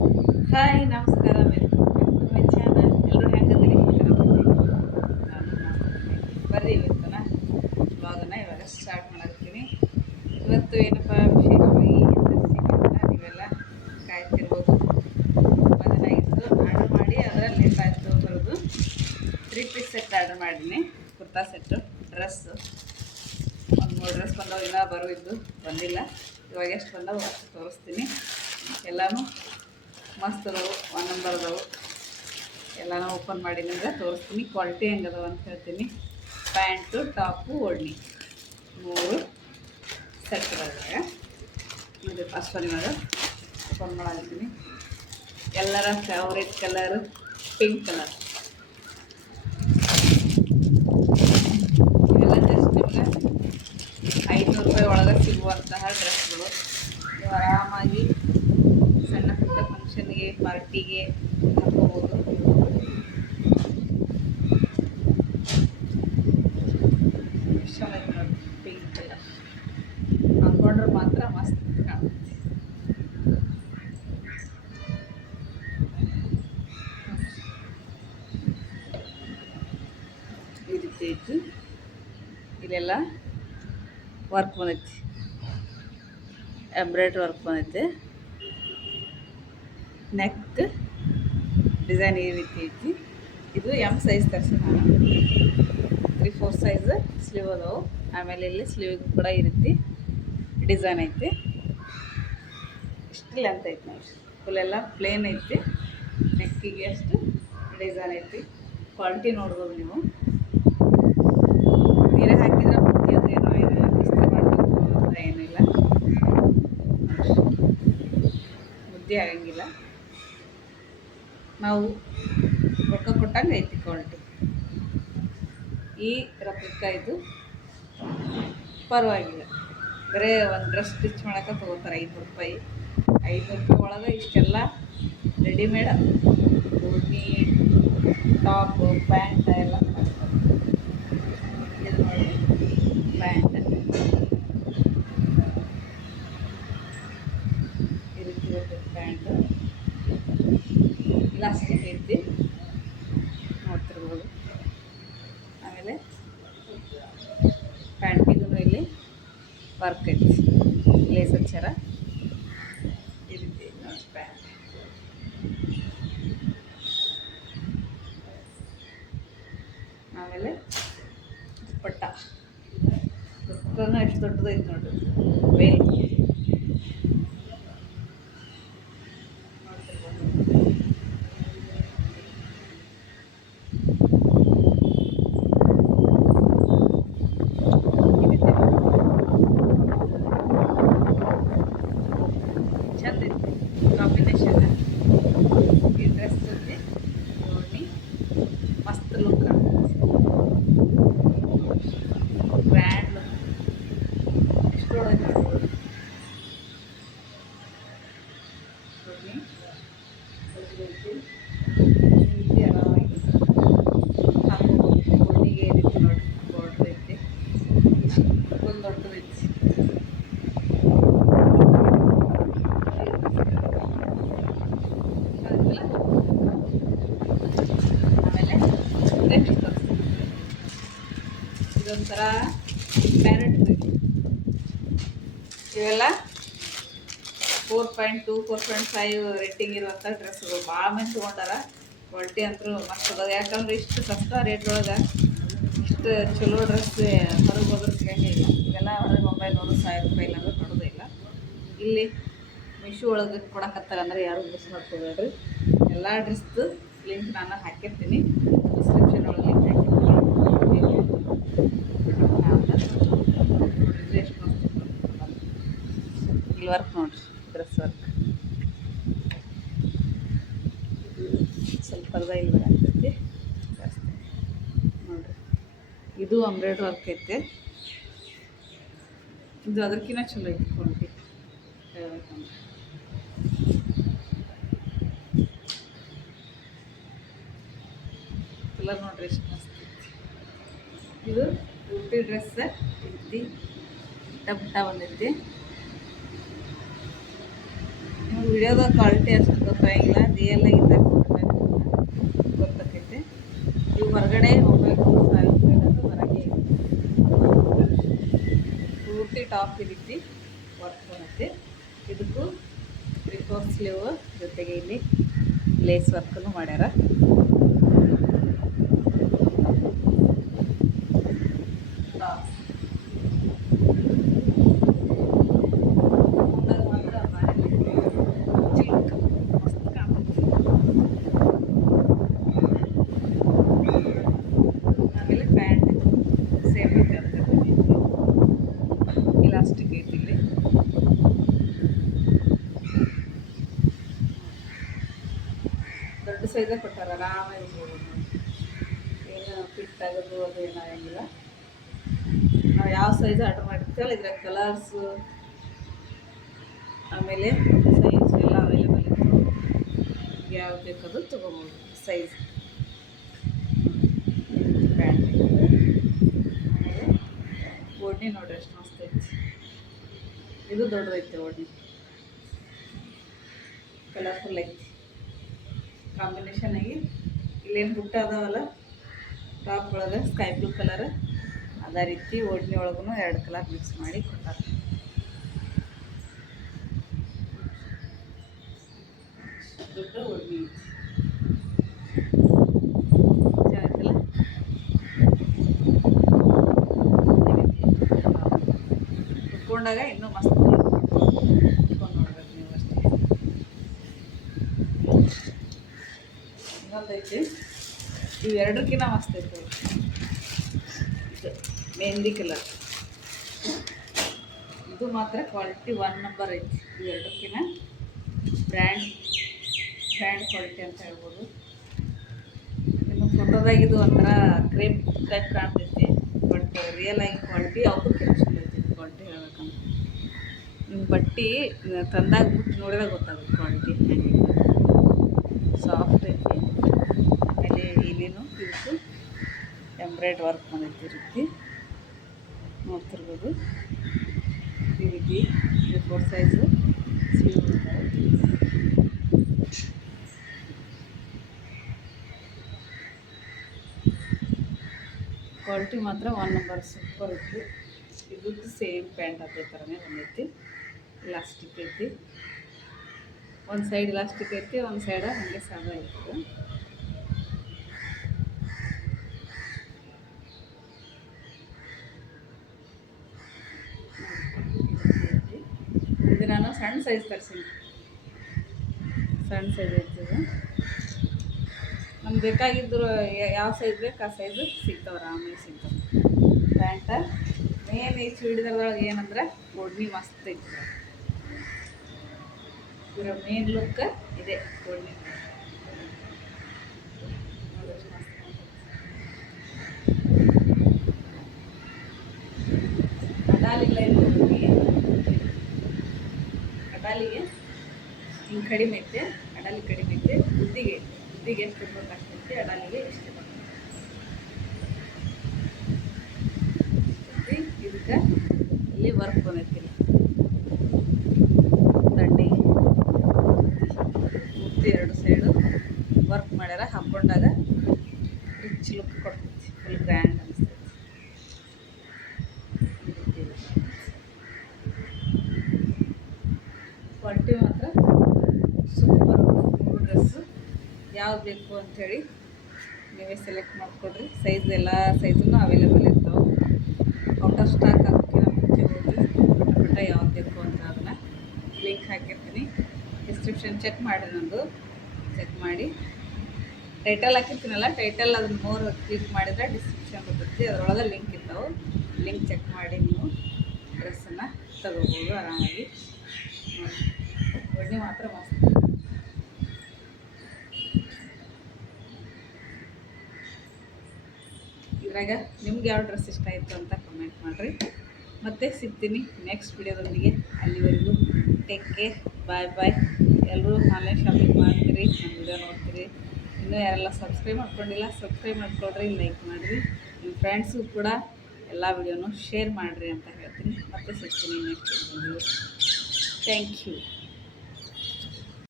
Hi ನಮಸ್ಕಾರ, welcome back to my channel. ಎಲ್ಲರೂ ಹೆಂಗದಿರಿ? ಬರ್ರಿ ಇವತ್ತನ ವ್ಲಾಗನ್ನ ಇವಾಗ ಸ್ಟಾರ್ಟ್ ಮಾಡಾಕ್ತೀನಿ. ಇವತ್ತು ಏನಪ್ಪ ವಿಶೇಷವಾಗಿ ಅಂತ ನೀವೆಲ್ಲ ಕಾಯ್ತಿರ್ಬೋದು. ತುಂಬ ದಿನ ಇತ್ತು ಆರ್ಡರ್ ಮಾಡಿ, ಅದರಲ್ಲಿ ಲೇಟ್ ಆಯಿತು ಬರೋದು. 3 ಪೀಸ್ ಸೆಟ್ ಆರ್ಡರ್ ಮಾಡೀನಿ, ಕುರ್ತಾ ಸೆಟ್ಟು, ಡ್ರೆಸ್ಸು. ಒಂದು 3 ಡ್ರೆಸ್ ಬಂದವು, ಇನ್ನೂ ಬರೋದು ಬಂದಿಲ್ಲ. ಇವಾಗ ಎಷ್ಟು ಬಂದವು ಅಷ್ಟು ತೋರಿಸ್ತೀನಿ. ಎಲ್ಲನೂ ಮಸ್ತ್ ಅದಾವು, 1 ನಂಬರ್ ಅದಾವು. ಎಲ್ಲನೂ ಓಪನ್ ಮಾಡಿ ನಿಮ್ಗೆ ತೋರಿಸ್ತೀನಿ, ಕ್ವಾಲಿಟಿ ಹೆಂಗದವ ಅಂತ ಹೇಳ್ತೀನಿ. ಪ್ಯಾಂಟು, ಟಾಪು, ಓಡ್ನಿ 3 ಸೆಟ್ ಬರ್ತವೆ ನೋಡಿ. ಫಸ್ಟ್ ಒನ್ ಇವಾಗ ಓಪನ್ ಮಾಡಿದ್ದೀನಿ. ಎಲ್ಲರ ಫೇವ್ರೇಟ್ ಕಲರ್ ಪಿಂಕ್ ಕಲರ್. ಇವೆಲ್ಲ ಜಸ್ಟ್ ನಿಮ್ಗೆ 500 ರೂಪಾಯಿ ಒಳಗೆ ಸಿಗುವಂತಹ ಡ್ರೆಸ್ಗಳು. ನೀವು ಆರಾಮಾಗಿ ಸಣ್ಣ ಪುಟ್ಟ ಫಂಕ್ಷನ್ಗೆ, ಪಾರ್ಟಿಗೆ ಹಾಕೋಬೋದು. ಚೆನ್ನಾಗಿ ನೋಡಿ, ಪಿಂಕ್ ಕಲರ್ ಹಾಕೊಂಡ್ರೆ ಮಾತ್ರ ಮಸ್ತ್ ಕಾಣುತ್ತೆ. ಈ ರೀತಿ ಐತಿ. ಇಲ್ಲೆಲ್ಲ ವರ್ಕ್ ಬಂದೈತಿ, ಎಂಬ್ರಾಯ್ಡ್ರಿ ವರ್ಕ್ ಬಂದೈತೆ. ನೆಕ್ ಡಿಸೈನ್ ಈ ರೀತಿ ಐತಿ. ಇದು ಎಮ್ ಸೈಜ್ ತರಿಸಿ ನಾನು. 3/4 ಸೈಜ್ ಸ್ಲೀವ್ ಅದಾವು. ಆಮೇಲೆ ಇಲ್ಲಿ ಸ್ಲೀವ್ ಕೂಡ ಈ ರೀತಿ ಡಿಸೈನ್ ಐತಿ. ಇಷ್ಟು ಲೆಂತ್ ಐತಿ ನೋಡಿ. ಫುಲ್ಲೆಲ್ಲ ಪ್ಲೇನ್ ಐತಿ. ನೆಕ್ಕಿಗೆ ಅಷ್ಟು ಡಿಸೈನ್ ಐತಿ. ಕ್ವಾಲಿಟಿ ನೋಡ್ಬೋದು ನೀವು. ನೀರೇ ಹಾಕಿದ್ರೆ ಮುದ್ದೆ ಅದು ಏನೋ ಏನಿಲ್ಲ, ಇಸ್ತ್ರಿ ಮಾಡಬೇಕು ಅಂತ ಏನೂ ಇಲ್ಲ, ಮುದ್ದೆ ಆಗಂಗಿಲ್ಲ. ನಾವು ರೊಕ್ಕ ಕೊಟ್ಟಂಗೆ ಐತಿ ಕ್ವಾಲಿಟಿ. ಈ ರೊಕ್ಕಕ್ಕೆ ಇದು ಪರವಾಗಿಲ್ಲ. ಬರೀ ಒಂದು ಡ್ರೆಸ್ ಸ್ಟಿಚ್ ಮಾಡೋಕೆ ತೊಗೋತಾರೆ 500 ರೂಪಾಯಿ. 500 ರೂಪಾಯಿ ಒಳಗೆ ಇಷ್ಟೆಲ್ಲ ರೆಡಿಮೇಡ್ ಓಡ್ನಿ, ಟಾಪ್, ಪ್ಯಾಂಟ್ ಎಲ್ಲ ಮಾಡ್ತಾರೆ. ಇದು ನೋಡಿ ಪ್ಯಾಂಟ್ ಈ ರೀತಿ ಇರ್ತೈತೆ. ಪ್ಯಾಂಟು ಇಲಾಸ್ಟಿಕ್ ಐತಿ ನೋಡ್ತಿರ್ಬೋದು. ಆಮೇಲೆ ಪ್ಯಾಂಟಿಗೂ ಇಲ್ಲಿ ವರ್ಕ್ ಐತಿ, ಲೇಸ್ ಹಚ್ಚಾರ ಈ ರೀತಿ ನೋಡಿ ಪ್ಯಾಂಟ್. ಆಮೇಲೆ ದುಪ್ಪಟ್ಟ ಎಷ್ಟು ದೊಡ್ಡದೈತಿ ನೋಡ್ರಿ. ವೇಲ್ ಚಂದ ಐತಿ ಕಾಂಬಿನೇಷನ್. ಈ ಡ್ರೆಸ್ ಜೊತೆ ನೋಡಿ ಮಸ್ತ್ ಲುಕ್ ಆಗ್ತದೆ, ಗ್ರ್ಯಾಂಡ್ ಲುಕ್. ಎಷ್ಟು ಒಳಗೆ ನೋಡಿ ಇಲ್ಲಿ ಆರಾಮಾಗಿ ಹಾಕೋಬೋದು. ಒಟ್ಟಿಗೆ ಈ ರೀತಿ ನೋಡಿ ಬಾರ್ಡ್ರ್ ಐತಿ, ಫುಲ್ ದೊಡ್ಡದೈತಿ. ಆಮೇಲೆ ನೆಕ್ಸ್ಟ್ ಇದೊಂಥರ ಪ್ಯಾರೆಟ್ ಬೇಕು. ಇವೆಲ್ಲ 4.2 4.5 ರೇಟಿಂಗ್ ಇರುವಂಥ ಡ್ರೆಸ್ಗಳು. ಭಾಳ ಮಂದಿ ತೊಗೊಂಡಾರ. ಕ್ವಾಲಿಟಿ ಅಂತೂ ಮಸ್ತ್ ಅದ. ಯಾಕಂದ್ರೆ ಇಷ್ಟು ಸಸ್ತಾ ರೇಟ್ ಒಳಗೆ ಇಷ್ಟು ಚಲೋ ಡ್ರೆಸ್ ಹೊರಗೆ ಹೋದ್ರೆ ಸಿಗಂಗೆ ಇಲ್ಲ. ಇವೆಲ್ಲ ಹೊರಗೆ 900-1000 ರೂಪಾಯಿ ಇಲ್ಲಾಂದ್ರೆ ಕೊಡೋದೇ ಇಲ್ಲ. ಇಲ್ಲಿ ಮಿಶೋ ಒಳಗೆ ಕೊಡಕತ್ತಾರೆ ಅಂದರೆ ಯಾರು ಮಿಸ್ ಮಾಡ್ಕೋಬೇಡ್ರಿ. ಎಲ್ಲ ಡ್ರೆಸ್ದು ಲಿಂಕ್ ನಾನು ಹಾಕಿರ್ತೀನಿ, ಡಿಸ್ಕ್ರಿಪ್ಷನ್ ಒಳಗೆ ಲಿಂಕ್ ಹಾಕಿರ್ತೀನಿ. ನೋಡಿದ್ರೆ ಎಷ್ಟು ಮಸ್ತ್ ಇಲ್ಲಿ ವರ್ಕ್ ನೋಡಿರಿ, ಡ್ರೆಸ್ ವರ್ಕ್ ಸ್ವಲ್ಪ ಅರ್ಧ ಇಲ್ಲಿ ಬರಾಕೈತಿ ಜಾಸ್ತಿ ನೋಡಿರಿ. ಇದು ಎಂಬ್ರಾಯ್ಡ್ರಿ ವರ್ಕ್ ಐತೆ. ಇದು ಅದಕ್ಕಿಂತ ಚಲೋ ಐತಿ ಕ್ವಾಲಿಟಿ ಹೇಳ್ಬೇಕಂದ್ರೆ. ಕಲರ್ ನೋಡ್ರಿ ಎಷ್ಟು ಮಸ್ತ್ ಐತಿ. ಇದು ಉಡುಪಿ ಡ್ರೆಸ್ ಐತಿ, ಟಬ್ ಬಂದೈತಿ. ನಿಮಗೆ ವಿಡಿಯೋದ ಕ್ವಾಲಿಟಿ ಅಷ್ಟು ಗೊತ್ತಾಗಿಲ್ಲ, ರಿಯಲ್ ಆಗಿದ್ದಾಗ ಗೊತ್ತಾಕೈತೆ. ಇವು ಹೊರಗಡೆ ಹೋಗಬೇಕು, ಸಾಯಂಕಾಲ ಹೊರಗೆ ಪೂರ್ತಿ ಟಾಪ್ ಈ ರೀತಿ ವರ್ಕ್ ಬರುತ್ತೆ. ಇದಕ್ಕೂ 3/4 ಸ್ಲೀವ್ ಜೊತೆಗೆ ಇಲ್ಲಿ ಲೇಸ್ ವರ್ಕನ್ನು ಮಾಡ್ಯಾರ. ಆಮೇಲೆ ಪ್ಯಾಂಟ್ ಸೇಮ್ ಇದೆ ಅಂತ ಇಲಾಸ್ಟಿಕ್ ಐತಿ ಇಲ್ಲಿ. ದೊಡ್ಡ ಸೈಜೇ ಕೊಟ್ಟಾರ, ಆರಾಮಾಗಿ ಇರ್ಬೋದು. ಏನು ಫಿಟ್ ಆಗೋದು ಅದು ಏನಾಗಂಗಿಲ್ಲ. ನಾವು ಯಾವ ಸೈಜ್ ಆರ್ಡ್ರ್ ಮಾಡಿರ್ತೀವಲ್ಲ ಇದ್ರಾಗ ಕಲರ್ಸು ಆಮೇಲೆ ಸೈಜ್ ಎಲ್ಲ ಅವೈಲೇಬಲ್ ಇತ್ತು. ಯಾವ್ದು ಬೇಕದು ತೊಗೋಬೋದು ಸೈಜ್. ಪ್ಯಾಂಟ್ ಆಮೇಲೆ ಓಡ್ನಿ ನೋಡ್ರಿ ಎಷ್ಟು ಮಸ್ತ್ ಐತಿ. ಇದು ದೊಡ್ಡದೈತೆ ಓಡ್ನಿ, ಕಲರ್ಫುಲ್ ಐತಿ. ಕಾಂಬಿನೇಷನ್ ಆಗಿ ಇಲ್ಲೇನು ಬುಟ್ಟ ಅದಾವಲ್ಲ ಟಾಪ್ ಒಳಗೆ ಸ್ಕೈ ಬ್ಲೂ ಕಲರ್, ಅದೇ ರೀತಿ ಓಡ್ನಿ ಒಳಗೂ 2 ಕಲರ್ ಮಿಕ್ಸ್ ಮಾಡಿ ಕೊಟ್ಟಾರೆ. ದೊಡ್ಡ ಓಡ್ನಿ ಚೆನ್ನಾಗಿತ್ತಲ್ಲ. ಉಟ್ಕೊಂಡಾಗ ಇನ್ನೂ ಮಸ್ತ್ ಉಟ್ಕೊಂಡು ನೋಡ್ಬೇಕು ನೀವು ಅಷ್ಟೇ. ಇನ್ನೊಂದೈತಿ, ಇವು ಎರಡಕ್ಕಿಂತ ಮಸ್ತ್ ಐತೆ. ಇದು ಮೆಹಂದಿ ಕಲರ್, ಇದು ಮಾತ್ರ ಕ್ವಾಲಿಟಿ 1 ನಂಬರ್ ಐತಿ. ಇವೆರಡಕ್ಕಿಂತ ಬ್ರ್ಯಾಂಡ್ ಕ್ವಾಲಿಟಿ ಅಂತ ಹೇಳ್ಬೋದು. ಇನ್ನು ಫೋಟೋದಾಗಿದ್ದು ಒಂಥರ ಕ್ರೇಪ್ ಟೈಪ್ ಕಾಣ್ತೈತಿ, ಬಟ್ ರಿಯಲ್ ಆಗಿ ಕ್ವಾಲಿಟಿ ಅವ್ರಿಗೂ ಚಲೋ ಐತಿ ಕ್ವಾಲಿಟಿ ಹೇಳ್ಬೇಕಂದ್ರೆ. ನಿಮ್ಮ ಬಟ್ಟೆ ತಂದಾಗ ಬಿಟ್ಟು ನೋಡಿದಾಗ ಗೊತ್ತಾಗುತ್ತೆ ಕ್ವಾಲಿಟಿ ಹೆಂಗೆ. ಸಾಫ್ಟ್ ಐತಿ. ಆಮೇಲೆ ಇಲ್ಲಿನೂ ಇದಕ್ಕೂ ಎಂಬ್ರಾಯ್ಡ್ ವರ್ಕ್ ಬಂದೈತಿ. ಈ ರೀತಿ ನೋಡ್ತಿರ್ಬೋದು. ಈ ರೀತಿ 3/4 ಸೈಜು ಸ್ಲೀವ್ ಇರ್ತಾವೆ. ಕ್ವಾಲಿಟಿ ಮಾತ್ರ 1 ನಂಬರ್ ಸೂಪರ್ ಐತಿ. ಇದ್ದು ಸೇಮ್ ಪ್ಯಾಂಟ್ ಅದೇ ಥರನೇ ಬಂದೈತಿ. ಇಲಾಸ್ಟಿಕ್ ಐತಿ, ಒಂದು ಸೈಡ್ ಇಲಾಸ್ಟಿಕ್ ಐತಿ, ಒಂದು ಸೈಡ್ ಹಾಗೆ ಸಾದಾ ಐತಿ. ಇದು ನಾನು ಸಣ್ಣ ಸೈಜ್ ತರಿಸೀನಿ, ಸಣ್ಣ ಸೈಜ್ ಐತಿ. ನಮ್ಗೆ ಬೇಕಾಗಿದ್ದರು ಯಾವ ಸೈಜ್ ಬೇಕು ಆ ಸೈಜು ಸಿಗ್ತಾವೆ, ಆರಾಮಾಗಿ ಸಿಗ್ತಾವೆ. ಪ್ಯಾಂಟ ಮೇನ್ ಈ ಚೂಡಿದಾರದೊಳಗೆ ಏನಂದ್ರೆ ಓಡ್ನಿ ಮಸ್ತ್ ಐತಿ. ಇದರ ಮೇನ್ ಲುಕ್ ಇದೆ ಓಡ್ನಿ. ಅಡಾಲಿಲ್ಲ ಇದು ಅಡಾಲಿಗೆ ಹಿಂಗೆ ಕಡಿಮೆ ಐತೆ, ಅಡಾಲಿ ಕಡಿಮೆ ಐತೆ. ಬುದ್ಧಿಗೆ ಎಷ್ಟು ಇರ್ಬೇಕು ಅಷ್ಟೈತಿ, ಅಡಾಲಿಗೆ ಎಷ್ಟು ಇದಕ್ಕೆ ಇಲ್ಲಿ ವರ್ಕ್ ಬಂದೈತಿ. ದಂಡಿಗೆ ಪೂರ್ತಿ 2 ಸೈಡು ವರ್ಕ್ ಮಾಡ್ಯಾರ. ಹಾಕ್ಕೊಂಡಾಗ ರಿಚ್ ಲುಕ್ ಕೊಡ್ತೈತಿ, ಫುಲ್ ಗ್ರ್ಯಾಂಡ್ ಅನಿಸ್ತೈತಿ. ಕ್ವಾಲಿಟಿ ಮಾತ್ರ ಸೂಪರ್. ಡ್ರೆಸ್ಸು ಯಾವ್ದು ಬೇಕು ಅಂಥೇಳಿ ನೀವೇ ಸೆಲೆಕ್ಟ್ ಮಾಡಿಕೊಡ್ರಿ. ಸೈಜ್ ಎಲ್ಲ ಸೈಜನ್ನು ಅವೈಲೇಬಲ್ ಇರ್ತಾವೆ. ಔಟ್ ಆಫ್ ಸ್ಟಾಕ್ ಹಾಕೋಕ್ಕಿಂತ ಮುಂಚೆ ಹೋಗಿ ಪಟ ಯಾವ್ದು ಬೇಕು ಅಂತ ಅದನ್ನು ಲಿಂಕ್ ಹಾಕಿರ್ತೀನಿ. ಡಿಸ್ಕ್ರಿಪ್ಷನ್ ಚೆಕ್ ಮಾಡಿ, ನಂದು ಚೆಕ್ ಮಾಡಿ. ಟೈಟಲ್ ಹಾಕಿರ್ತೀನಲ್ಲ, ಟೈಟಲ್ ಅದನ್ನ 3 ಕ್ಲಿಕ್ ಮಾಡಿದರೆ ಡಿಸ್ಕ್ರಿಪ್ಷನ್ ಬರ್ತೈತಿ. ಅದರೊಳಗೆ ಲಿಂಕ್ ಇರ್ತಾವೆ. ಲಿಂಕ್ ಚೆಕ್ ಮಾಡಿ ನೀವು ಡ್ರೆಸ್ಸನ್ನು ತಗೋಬೋದು ಆರಾಮಾಗಿ. ಒಡ್ನಿ ಮಾತ್ರ ಮಸ್ತ್. ಇದ್ರಾಗ ನಿಮ್ಗೆ ಯಾವ ಡ್ರೆಸ್ ಇಷ್ಟ ಆಯಿತು ಅಂತ ಕಮೆಂಟ್ ಮಾಡಿರಿ. ಮತ್ತೆ ಸಿಗ್ತೀನಿ ನೆಕ್ಸ್ಟ್ ವಿಡಿಯೋದೊಂದಿಗೆ. ಅಲ್ಲಿವರೆಗೂ ಟೇಕ್ ಕೇರ್, ಬಾಯ್. ಎಲ್ಲರೂ ಆನ್ಲೈನ್ ಶಾಪಿಂಗ್ ಮಾಡ್ತೀರಿ, ನಮ್ಮ ವಿಡಿಯೋ ನೋಡ್ತೀರಿ. ಇನ್ನೂ ಯಾರೆಲ್ಲ ಸಬ್ಸ್ಕ್ರೈಬ್ ಮಾಡ್ಕೊಂಡಿಲ್ಲ ಸಬ್ಸ್ಕ್ರೈಬ್ ಮಾಡ್ಕೊಳ್ರಿ, ಲೈಕ್ ಮಾಡಿರಿ. ನಿಮ್ಮ ಫ್ರೆಂಡ್ಸು ಕೂಡ ಎಲ್ಲ ವಿಡಿಯೋನು ಶೇರ್ ಮಾಡಿರಿ ಅಂತ ಹೇಳ್ತೀನಿ. ಮತ್ತೆ ಸಿಗ್ತೀನಿ ನೆಕ್ಸ್ಟ್ ವಿಡಿಯೋದೊಂದಿಗೆ. Thank you.